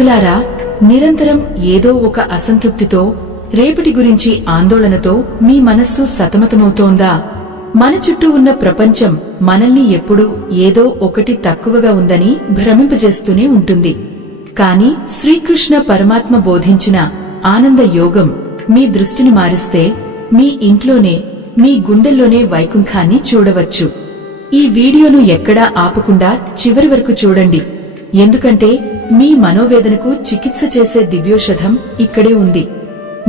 భక్తులారా, నిరంతరం ఏదో ఒక అసంతృప్తితో, రేపటి గురించి ఆందోళనతో మీ మనస్సు సతమతమవుతోందా? మన చుట్టూ ఉన్న ప్రపంచం మనల్ని ఎప్పుడూ ఏదో ఒకటి తక్కువగా ఉందని భ్రమింపజేస్తూనే ఉంటుంది. కాని శ్రీకృష్ణ పరమాత్మ బోధించిన ఆనంద యోగం మీ దృష్టిని మారిస్తే మీ ఇంట్లోనే, మీ గుండెల్లోనే వైకుంఠాన్ని చూడవచ్చు. ఈ వీడియోను ఎక్కడా ఆపకుండా చివరి వరకు చూడండి. ఎందుకంటే మీ మనోవేదనకు చికిత్స చేసే దివ్యోషధం ఇక్కడే ఉంది.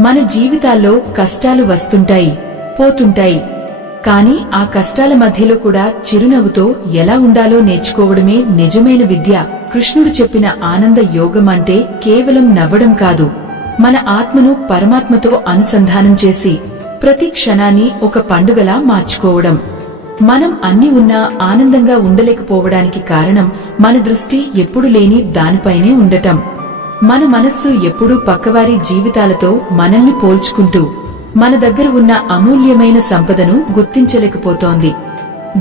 మన జీవితాల్లో కష్టాలు వస్తుంటాయి, పోతుంటాయి. కాని ఆ కష్టాల మధ్యలో కూడా చిరునవ్వుతో ఎలా ఉండాలో నేర్చుకోవడమే నిజమైన విద్య. కృష్ణుడు చెప్పిన ఆనంద యోగం అంటే కేవలం నవ్వడం కాదు, మన ఆత్మను పరమాత్మతో అనుసంధానం చేసి ప్రతి క్షణాన్ని ఒక పండుగలా మార్చుకోవడం. మనం అన్ని ఉన్నా ఆనందంగా ఉండలేకపోవడానికి కారణం మన దృష్టి ఎప్పుడు లేని దానిపైనే ఉండటం. మన మనస్సు ఎప్పుడూ పక్కవారి జీవితాలతో మనల్ని పోల్చుకుంటూ మన దగ్గర ఉన్న అమూల్యమైన సంపదను గుర్తించలేకపోతోంది.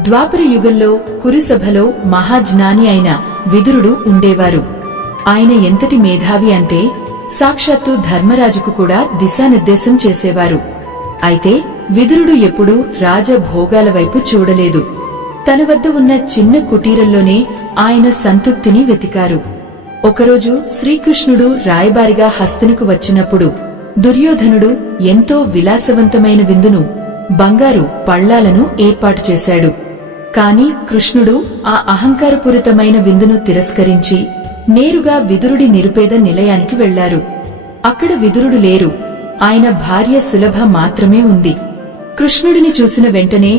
ద్వాపర యుగంలో కురుసభలో మహాజ్ఞాని అయిన విదురుడు ఉండేవారు. ఆయన ఎంతటి మేధావి అంటే సాక్షాత్తు ధర్మరాజుకు కూడా దిశానిర్దేశం చేసేవారు. అయితే విదురుడు ఎప్పుడూ రాజభోగాల వైపు చూడలేదు. తన వద్ద ఉన్న చిన్న కుటీరంలోనే ఆయన సంతృప్తిని వెతికారు. ఒకరోజు శ్రీకృష్ణుడు రాయబారిగా హస్తినకు వచ్చినప్పుడు దుర్యోధనుడు ఎంతో విలాసవంతమైన విందును, బంగారు పళ్లాలను ఏర్పాటు చేశాడు. కాని కృష్ణుడు ఆ అహంకారపూరితమైన విందును తిరస్కరించి నేరుగా విదురుడి నిరుపేద నిలయానికి వెళ్లారు. అక్కడ విదురుడు లేరు, ఆయన భార్య సులభ మాత్రమే ఉంది. కృష్ణుడిని చూసిన వెంటనే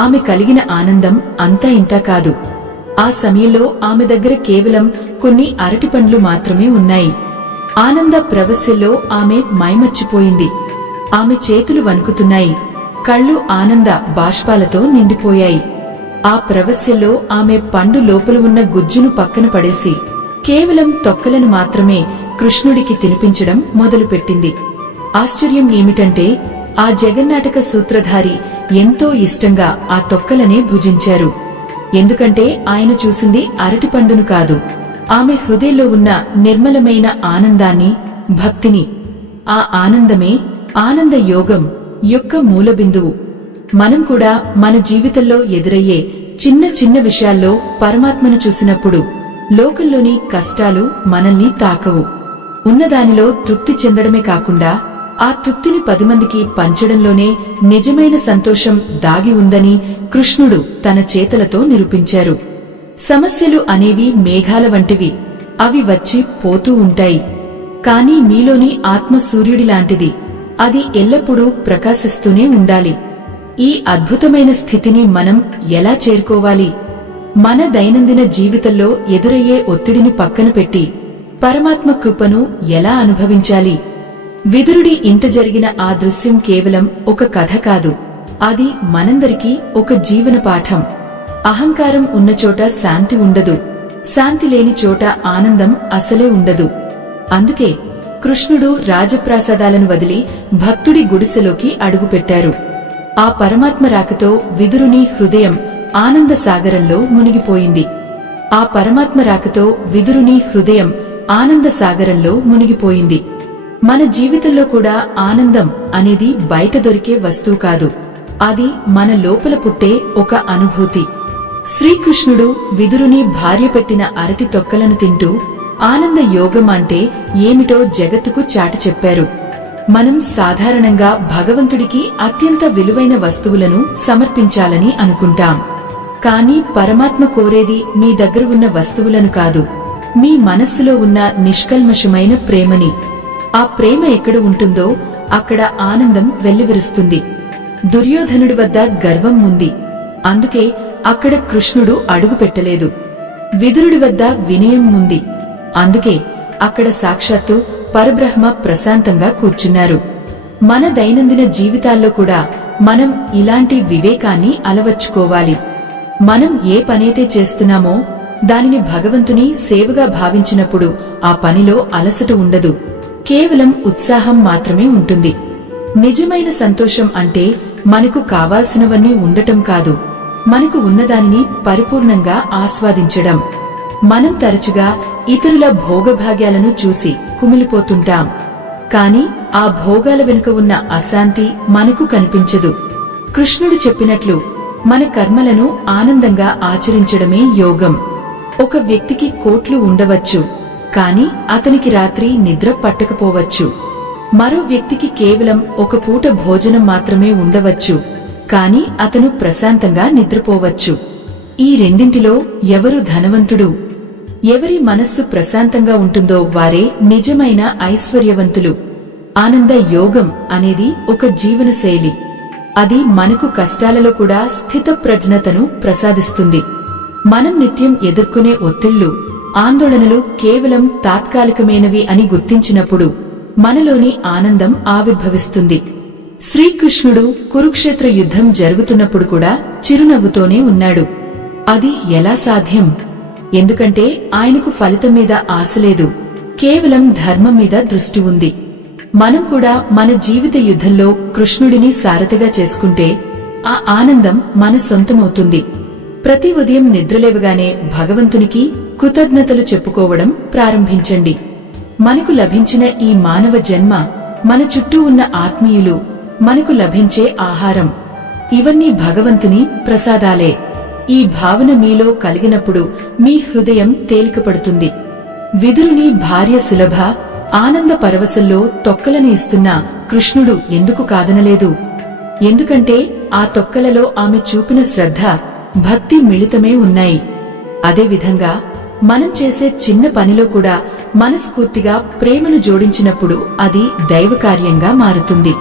ఆమె కలిగిన ఆనందం అంతా ఇంతా కాదు. ఆ సమయంలో ఆమె దగ్గర కేవలం కొన్ని అరటిపండ్లు మాత్రమే ఉన్నాయి. ఆనంద ప్రవస్యలో ఆమె మైమర్చిపోయింది. ఆమె చేతులు వణుకుతున్నాయి, కళ్ళు ఆనంద బాష్పాలతో నిండిపోయాయి. ఆ ప్రవస్యలో ఆమె పండు లోపల ఉన్న గుజ్జును పక్కన పడేసి కేవలం తొక్కలను మాత్రమే కృష్ణుడికి తినిపించడం మొదలుపెట్టింది. ఆశ్చర్యం ఏమిటంటే ఆ జగన్నాటక సూత్రధారి ఎంతో ఇష్టంగా ఆ తొక్కలనే భుజించారు. ఎందుకంటే ఆయన చూసింది అరటిపండును కాదు, ఆమె హృదయంలో ఉన్న నిర్మలమైన ఆనందాన్ని, భక్తిని. ఆ ఆనందమే ఆనంద యోగం యొక్క మూలబిందువు. మనం కూడా మన జీవితంలో ఎదురయ్యే చిన్న చిన్న విషయాల్లో పరమాత్మను చూసినప్పుడు లోకంలోని కష్టాలు మనల్ని తాకవు. ఉన్నదానిలో తృప్తి చెందడమే కాకుండా ఆ తృప్తిని 10 మందికి పంచడంలోనే నిజమైన సంతోషం దాగి ఉందని కృష్ణుడు తన చేతలతో నిరూపించారు. సమస్యలు అనేవి మేఘాల వంటివి, అవి వచ్చి పోతూ ఉంటాయి. కాని మీలోని ఆత్మ సూర్యుడిలాంటిది, అది ఎల్లప్పుడూ ప్రకాశిస్తూనే ఉండాలి. ఈ అద్భుతమైన స్థితిని మనం ఎలా చేరుకోవాలి? మన దైనందిన జీవితంలో ఎదురయ్యే ఒత్తిడిని పక్కన పెట్టి పరమాత్మ కృపను ఎలా అనుభవించాలి? విదురుడి ఇంట జరిగిన ఆ దృశ్యం కేవలం ఒక కథ కాదు, అది మనందరికీ ఒక జీవన పాఠం. అహంకారం ఉన్న చోట శాంతి ఉండదు, శాంతి లేని చోట ఆనందం అసలే ఉండదు. అందుకే కృష్ణుడు రాజప్రాసాదాలను వదిలి భక్తుడి గుడిసెలోకి అడుగుపెట్టారు. ఆ పరమాత్మ రాకతో విదురుని హృదయం ఆనంద సాగరంలో మునిగిపోయింది. ఆ పరమాత్మ రాకతో విదురుని హృదయం ఆనంద సాగరంలో మునిగిపోయింది. మన జీవితంలో కూడా ఆనందం అనేది బయట దొరికే వస్తువు కాదు, అది మన లోపల పుట్టే ఒక అనుభూతి. శ్రీకృష్ణుడు విదురుని భార్య పెట్టిన అరటి తొక్కలను తింటూ ఆనంద యోగం అంటే ఏమిటో జగత్తుకు చాటి చెప్పారు. మనం సాధారణంగా భగవంతుడికి అత్యంత విలువైన వస్తువులను సమర్పించాలని అనుకుంటాం. కాని పరమాత్మ కోరేది మీ దగ్గర ఉన్న వస్తువులను కాదు, మీ మనస్సులో ఉన్న నిష్కల్మషమైన ప్రేమని. ఆ ప్రేమ ఎక్కడ ఉంటుందో అక్కడ ఆనందం వెల్లివిరుస్తుంది. దుర్యోధనుడి వద్ద గర్వం ఉంది, అందుకే అక్కడ కృష్ణుడు అడుగు పెట్టలేదు. విదురుడి వద్ద వినయం ఉంది, అందుకే అక్కడ సాక్షాత్తు పరబ్రహ్మ ప్రశాంతంగా కూర్చున్నారు. మన దైనందిన జీవితాల్లో కూడా మనం ఇలాంటి వివేకాన్ని అలవర్చుకోవాలి. మనం ఏ పనైతే చేస్తున్నామో దానిని భగవంతుని సేవగా భావించినప్పుడు ఆ పనిలో అలసట ఉండదు, కేవలం ఉత్సాహం మాత్రమే ఉంటుంది. నిజమైన సంతోషం అంటే మనకు కావాల్సినవన్నీ ఉండటం కాదు, మనకు ఉన్నదానిని పరిపూర్ణంగా ఆస్వాదించడం. మనం తరచుగా ఇతరుల భోగభాగ్యాలను చూసి కుమిలిపోతుంటాం. కాని ఆ భోగాల వెనుక ఉన్న అశాంతి మనకు కనిపించదు. కృష్ణుడు చెప్పినట్లు మన కర్మలను ఆనందంగా ఆచరించడమే యోగం. ఒక వ్యక్తికి కోట్లు ఉండవచ్చు, కాని అతనికి రాత్రి నిద్ర పట్టకపోవచ్చు. మరో వ్యక్తికి కేవలం ఒక పూట భోజనం మాత్రమే ఉండవచ్చు, కాని అతను ప్రశాంతంగా నిద్రపోవచ్చు. ఈ రెండింటిలో ఎవరు ధనవంతుడు? ఎవరి మనస్సు ప్రశాంతంగా ఉంటుందో వారే నిజమైన ఐశ్వర్యవంతులు. ఆనంద యోగం అనేది ఒక జీవనశైలి. అది మనకు కష్టాలలో కూడా స్థితప్రజ్ఞతను ప్రసాదిస్తుంది. మనం నిత్యం ఎదుర్కొనే ఒత్తిళ్లు, ఆందోళనలు కేవలం తాత్కాలికమైనవి అని గుర్తించినప్పుడు మనలోని ఆనందం ఆవిర్భవిస్తుంది. శ్రీకృష్ణుడు కురుక్షేత్ర యుద్ధం జరుగుతున్నప్పుడు కూడా చిరునవ్వుతోనే ఉన్నాడు. అది ఎలా సాధ్యం? ఎందుకంటే ఆయనకు ఫలితం మీద ఆశ లేదు, కేవలం ధర్మం మీద దృష్టి ఉంది. మనం కూడా మన జీవిత యుద్ధంలో కృష్ణుడిని సారథిగా చేసుకుంటే ఆ ఆనందం మన సొంతమవుతుంది. ప్రతి ఉదయం నిద్రలేవగానే భగవంతునికి కృతజ్ఞతలు చెప్పుకోవడం ప్రారంభించండి. మనకు లభించిన ఈ మానవ జన్మ, మన చుట్టూ ఉన్న ఆత్మీయులు, మనకు లభించే ఆహారం, ఇవన్నీ భగవంతుని ప్రసాదాలే. ఈ భావన మీలో కలిగినప్పుడు మీ హృదయం తేలికపడుతుంది. విదురుని భార్య సులభ ఆనంద పరవశంలో తొక్కలను ఇస్తున్నా కృష్ణుడు ఎందుకు కాదనలేదు? ఎందుకంటే ఆ తొక్కలలో ఆమె చూపిన శ్రద్ధ, భక్తి మిళితమే ఉన్నాయి. అదేవిధంగా మనం చేసే చిన్న పనిలో కూడా మనస్ఫూర్తిగా ప్రేమను జోడించినప్పుడు అది దైవకార్యంగా మారుతుంది.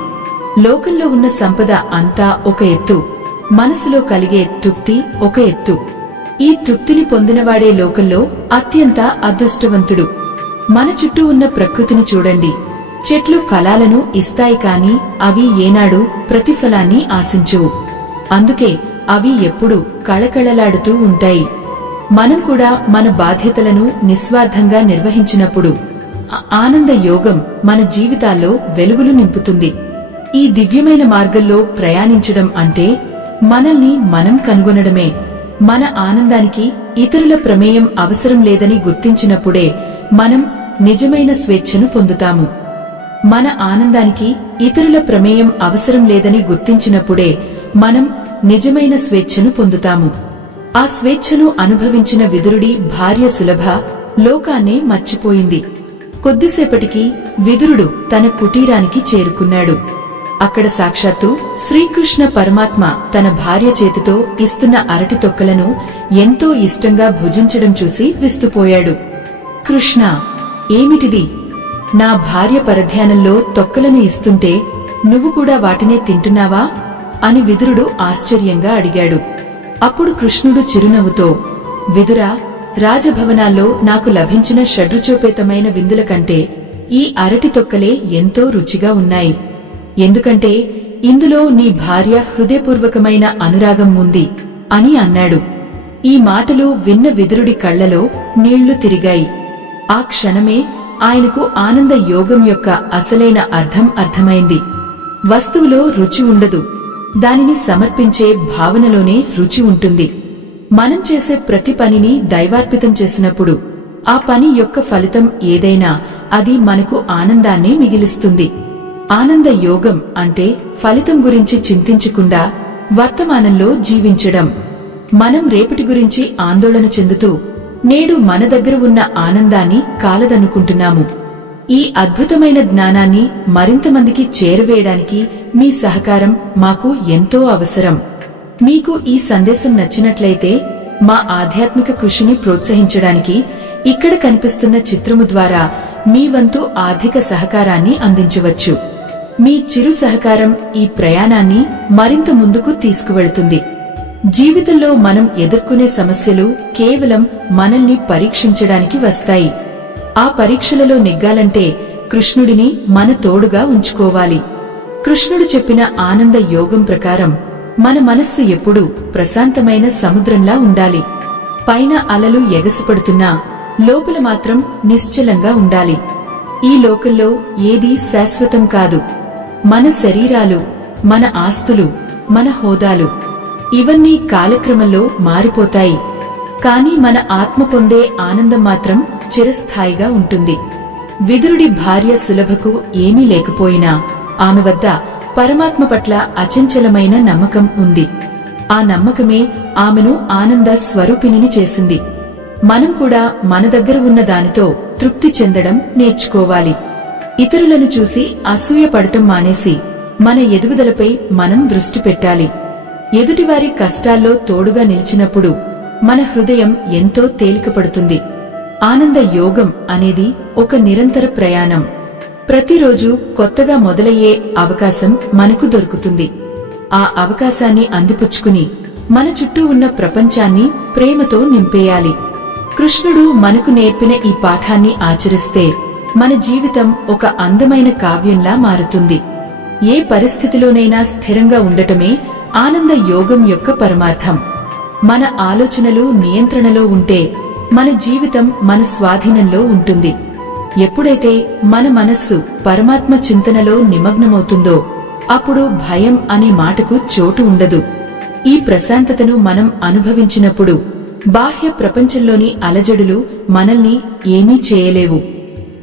లోకంలో ఉన్న సంపద అంతా ఒక ఎత్తు, మనసులో కలిగే తృప్తి ఒక ఎత్తు. ఈ తృప్తిని పొందినవాడే లోకంలో అత్యంత అదృష్టవంతుడు. మన చుట్టూ ఉన్న ప్రకృతిని చూడండి. చెట్లు ఫలాలను ఇస్తాయి కాని అవి ఏనాడు ప్రతిఫలాన్ని ఆశించువు. అందుకే అవి ఎప్పుడూ కళకళలాడుతూ ఉంటాయి. మనం కూడా మన బాధ్యతలను నిస్వార్థంగా నిర్వహించినప్పుడు ఆనంద యోగం మన జీవితాల్లో వెలుగులు నింపుతుంది. ఈ దివ్యమైన మార్గంలో ప్రయాణించడం అంటే మనల్ని మనం కనుగొనడమే. మన ఆనందానికి ఇతరుల ప్రమేయం అవసరం లేదని గుర్తించినప్పుడే మనం నిజమైన స్వేచ్ఛను పొందుతాము. మన ఆనందానికి ఇతరుల ప్రమేయం అవసరం లేదని గుర్తించినప్పుడే మనం నిజమైన స్వేచ్ఛను పొందుతాము. ఆ స్వేచ్ఛను అనుభవించిన విదురుడి భార్య సులభ లోకాన్నే మర్చిపోయింది. కొద్దిసేపటికి విదురుడు తన కుటీరానికి చేరుకున్నాడు. అక్కడ సాక్షాత్తు శ్రీకృష్ణ పరమాత్మ తన భార్య చేతితో ఇస్తున్న అరటి తొక్కలను ఎంతో ఇష్టంగా భుజించడం చూసి విస్తుపోయాడు. కృష్ణ, ఏమిటిది? నా భార్య పరధ్యానంలో తొక్కలను ఇస్తుంటే నువ్వు కూడా వాటినే తింటున్నావా అని విదురుడు ఆశ్చర్యంగా అడిగాడు. అప్పుడు కృష్ణుడు చిరునవ్వుతో, విదురా, రాజభవనాల్లో నాకు లభించిన షడ్రుచోపేతమైన విందుల కంటే ఈ అరటి తొక్కలే ఎంతో రుచిగా ఉన్నాయి. ఎందుకంటే ఇందులో నీ భార్య హృదయపూర్వకమైన అనురాగం ఉంది అని అన్నాడు. ఈ మాటలు విన్న విదురుడి కళ్లలో నీళ్లు తిరిగాయి. ఆ క్షణమే ఆయనకు ఆనంద యోగం యొక్క అసలైన అర్థమైంది. వస్తువులో రుచి ఉండదు, దానిని సమర్పించే భావనలోనే రుచి ఉంటుంది. మనం చేసే ప్రతి పనిని దైవార్పితం చేసినప్పుడు ఆ పని యొక్క ఫలితం ఏదైనా అది మనకు ఆనందాన్నే మిగిలిస్తుంది. ఆనంద యోగం అంటే ఫలితం గురించి చింతించకుండా వర్తమానంలో జీవించడం. మనం రేపటి గురించి ఆందోళన చెందుతూ నేడు మన దగ్గర ఉన్న ఆనందాన్ని కాలదనుకుంటున్నాము. ఈ అద్భుతమైన జ్ఞానాన్ని మరింత మందికి చేరవేయడానికి మీ సహకారం మాకు ఎంతో అవసరం. మీకు ఈ సందేశం నచ్చినట్లయితే మా ఆధ్యాత్మిక కృషిని ప్రోత్సహించడానికి ఇక్కడ కనిపిస్తున్న చిత్రము ద్వారా మీ వంతు ఆర్థిక సహకారాన్ని అందించవచ్చు. మీ చిరు సహకారం ఈ ప్రయాణాన్ని మరింత ముందుకు తీసుకువెళుతుంది. జీవితంలో మనం ఎదుర్కొనే సమస్యలు కేవలం మనల్ని పరీక్షించడానికి వస్తాయి. ఆ పరీక్షలలో నెగ్గాలంటే కృష్ణుడిని మన తోడుగా ఉంచుకోవాలి. కృష్ణుడు చెప్పిన ఆనంద యోగం ప్రకారం మన మనస్సు ఎప్పుడూ ప్రశాంతమైన సముద్రంలా ఉండాలి. పైన అలలు ఎగసిపడుతున్నా లోపల మాత్రం నిశ్చలంగా ఉండాలి. ఈ లోకంలో ఏదీ శాశ్వతం కాదు. మన శరీరాలు, మన ఆస్తులు, మన హోదాలు ఇవన్నీ కాలక్రమంలో మారిపోతాయి. కాని మన ఆత్మ పొందే ఆనందం మాత్రం చిరస్థాయిగా ఉంటుంది. విదురుడి భార్య సులభకు ఏమీ లేకపోయినా ఆమె వద్ద పరమాత్మ పట్ల అచంచలమైన నమ్మకం ఉంది. ఆ నమ్మకమే ఆమెను ఆనంద స్వరూపిణిని చేసింది. మనం కూడా మన దగ్గర ఉన్న దానితో తృప్తి చెందడం నేర్చుకోవాలి. ఇతరులను చూసి అసూయపడటం మానేసి మన ఎదుగుదలపై మనం దృష్టి పెట్టాలి. ఎదుటివారి కష్టాల్లో తోడుగా నిలిచినప్పుడు మన హృదయం ఎంతో తేలికపడుతుంది. ఆనంద యోగం అనేది ఒక నిరంతర ప్రయాణం. ప్రతిరోజు కొత్తగా మొదలయ్యే అవకాశం మనకు దొరుకుతుంది. ఆ అవకాశాన్ని అందిపుచ్చుకుని మన చుట్టూ ఉన్న ప్రపంచాన్ని ప్రేమతో నింపేయాలి. కృష్ణుడు మనకు నేర్పిన ఈ పాఠాన్ని ఆచరిస్తే మన జీవితం ఒక అందమైన కావ్యంలా మారుతుంది. ఏ పరిస్థితిలోనైనా స్థిరంగా ఉండటమే ఆనంద యోగం యొక్క పరమార్థం. మన ఆలోచనలు నియంత్రణలో ఉంటే మన జీవితం మన స్వాధీనంలో ఉంటుంది. ఎప్పుడైతే మన మనస్సు పరమాత్మ చింతనలో నిమగ్నమవుతుందో అప్పుడు భయం అనే మాటకు చోటు ఉండదు. ఈ ప్రశాంతతను మనం అనుభవించినప్పుడు బాహ్య ప్రపంచంలోని అలజడులు మనల్ని ఏమీ చేయలేవు.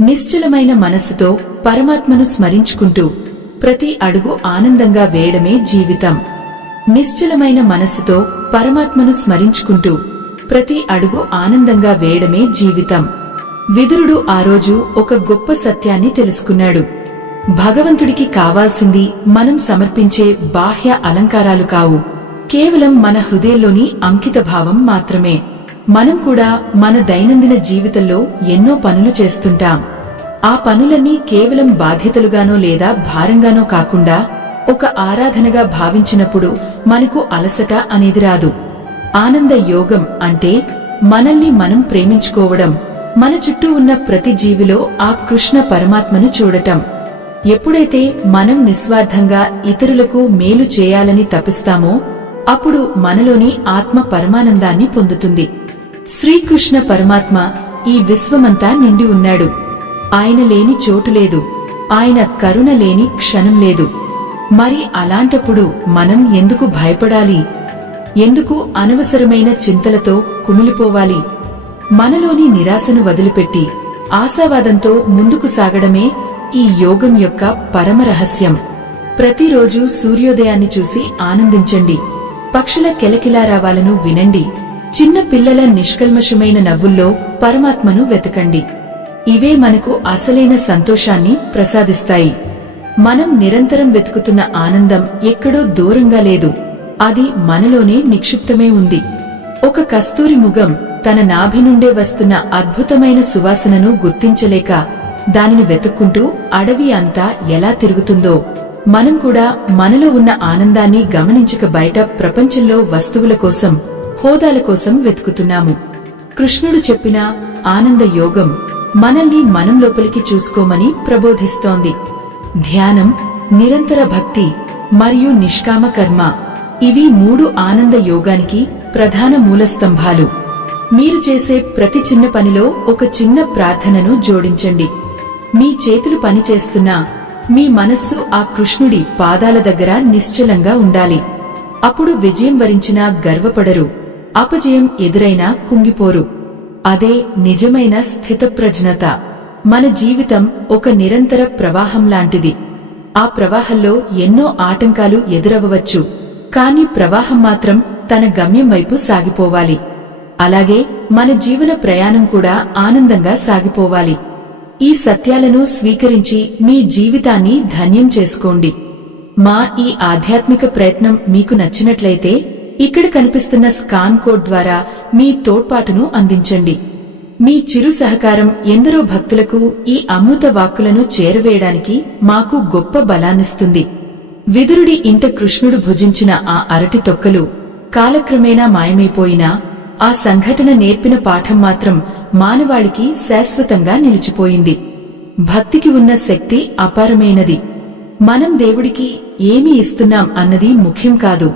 నిశ్చలమైన మనస్సుతో పరమాత్మను స్మరించుకుంటూ ప్రతి అడుగు ఆనందంగా వేయడమే జీవితం. నిశ్చలమైన మనస్సుతో పరమాత్మను స్మరించుకుంటూ ప్రతి అడుగు ఆనందంగా వేయడమే జీవితం. విదురుడు ఆ రోజు ఒక గొప్ప సత్యాన్ని తెలుసుకున్నాడు. భగవంతుడికి కావాల్సింది మనం సమర్పించే బాహ్య అలంకారాలు కావు, కేవలం మన హృదయంలోని అంకితభావం మాత్రమే. మనం కూడా మన దైనందిన జీవితంలో ఎన్నో పనులు చేస్తుంటాం. ఆ పనులన్నీ కేవలం బాధ్యతలుగానో లేదా భారంగానో కాకుండా ఒక ఆరాధనగా భావించినప్పుడు మనకు అలసట అనేది రాదు. ఆనంద యోగం అంటే మనల్ని మనం ప్రేమించుకోవడం, మన చుట్టూ ఉన్న ప్రతి జీవిలో ఆ కృష్ణ పరమాత్మను చూడటం. ఎప్పుడైతే మనం నిస్వార్థంగా ఇతరులకు మేలు చేయాలని తపిస్తామో అప్పుడు మనలోని ఆత్మ పరమానందాన్ని పొందుతుంది. శ్రీకృష్ణ పరమాత్మ ఈ విశ్వమంతా నిండి ఉన్నాడు. ఆయన లేని చోటు లేదు, ఆయన కరుణ లేని క్షణం లేదు. మరి అలాంటప్పుడు మనం ఎందుకు భయపడాలి? ఎందుకు అనవసరమైన చింతలతో కుమిలిపోవాలి? మనలోని నిరాశను వదిలిపెట్టి ఆశావాదంతో ముందుకు సాగడమే ఈ యోగం యొక్క పరమ రహస్యం. ప్రతిరోజు సూర్యోదయాన్ని చూసి ఆనందించండి. పక్షుల కెలకిలారావాలను వినండి. చిన్న పిల్లల నిష్కల్మషమైన నవ్వుల్లో పరమాత్మను వెతకండి. ఇవే మనకు అసలైన సంతోషాన్ని ప్రసాదిస్తాయి. మనం నిరంతరం వెతుకుతున్న ఆనందం ఎక్కడో దూరంగా లేదు, అది మనలోనే నిక్షిప్తమే ఉంది. ఒక కస్తూరి ముగం తన నాభి నుండే వస్తున్న అద్భుతమైన సువాసనను గుర్తించలేక దానిని వెతుక్కుంటూ అడవి అంతా ఎలా తిరుగుతుందో మనం కూడా మనలో ఉన్న ఆనందాన్ని గమనించక బయట ప్రపంచంలో వస్తువుల కోసం, హోదాల కోసం వెతుకుతున్నాము. కృష్ణుడు చెప్పిన ఆనంద యోగం మనల్ని మనం లోపలికి చూసుకోమని ప్రబోధిస్తోంది. ధ్యానం, నిరంతర భక్తి మరియు నిష్కామ కర్మ, ఇవి 3 ఆనంద యోగానికి ప్రధాన మూలస్తంభాలు. మీరు చేసే ప్రతి చిన్న పనిలో ఒక చిన్న ప్రార్థనను జోడించండి. మీ చేతులు పనిచేస్తున్నా మీ మనస్సు ఆ కృష్ణుడి పాదాల దగ్గర నిశ్చలంగా ఉండాలి. అప్పుడు విజయం వరించినా గర్వపడరు, అపజయం ఎదురైనా కుంగిపోరు. అదే నిజమైన స్థితప్రజ్ఞత. మన జీవితం ఒక నిరంతర ప్రవాహం లాంటిది. ఆ ప్రవాహంలో ఎన్నో ఆటంకాలు ఎదురవ్వచ్చు, కాని ప్రవాహం మాత్రం తన గమ్యం వైపు సాగిపోవాలి. అలాగే మన జీవన ప్రయాణం కూడా ఆనందంగా సాగిపోవాలి. ఈ సత్యాలను స్వీకరించి మీ జీవితాన్ని ధన్యం చేసుకోండి. మా ఈ ఆధ్యాత్మిక ప్రయత్నం మీకు నచ్చినట్లయితే ఇక్కడ కనిపిస్తున్న స్కాన్ కోడ్ ద్వారా మీ తోడ్పాటును అందించండి. మీ చిరు సహకారం ఎందరో భక్తులకు ఈ అమృత వాక్కులను చేరవేయడానికి మాకు గొప్ప బలాన్నిస్తుంది. విదురుడి ఇంట కృష్ణుడు భుజించిన ఆ అరటి తొక్కలు కాలక్రమేణా మాయమైపోయినా ఆ సంఘటన నేర్పిన పాఠం మాత్రం మానవాళికి శాశ్వతంగా నిలిచిపోయింది. భక్తికి ఉన్న శక్తి అపారమైనది. మనం దేవుడికి ఏమి ఇస్తున్నాం అన్నది ముఖ్యం కాదు,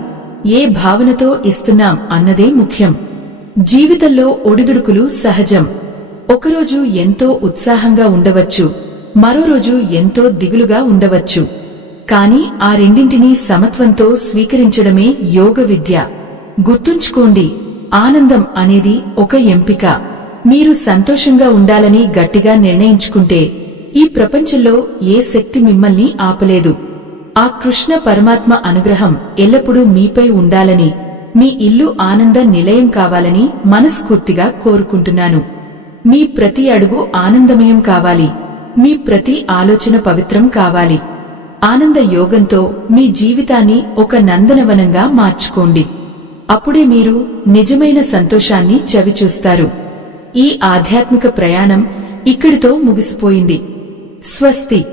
ఏ భావనతో ఇస్తున్నాం అన్నదే ముఖ్యం. జీవితంలో ఒడిదుడుకులు సహజం. ఒకరోజు ఎంతో ఉత్సాహంగా ఉండవచ్చు, మరో రోజు ఎంతో దిగులుగా ఉండవచ్చు. కాని ఆ రెండింటినీ సమత్వంతో స్వీకరించడమే యోగ విద్య. గుర్తుంచుకోండి, ఆనందం అనేది ఒక ఎంపిక, మీరు సంతోషంగా ఉండాలని గట్టిగా నిర్ణయించుకుంటే ఈ ప్రపంచంలో ఏ శక్తి మిమ్మల్ని ఆపలేదు. ఆ కృష్ణ పరమాత్మ అనుగ్రహం ఎల్లప్పుడూ మీపై ఉండాలని, మీ ఇల్లు ఆనంద నిలయం కావాలని మనస్ఫూర్తిగా కోరుకుంటున్నాను. మీ ప్రతి అడుగు ఆనందమయం కావాలి. మీ ప్రతి ఆలోచన పవిత్రం కావాలి. ఆనంద యోగంతో మీ జీవితాన్ని ఒక నందనవనంగా మార్చుకోండి. అప్పుడే మీరు నిజమైన సంతోషాన్ని చవిచూస్తారు. ఈ ఆధ్యాత్మిక ప్రయాణం ఇక్కడితో ముగిసిపోయింది. స్వస్తి.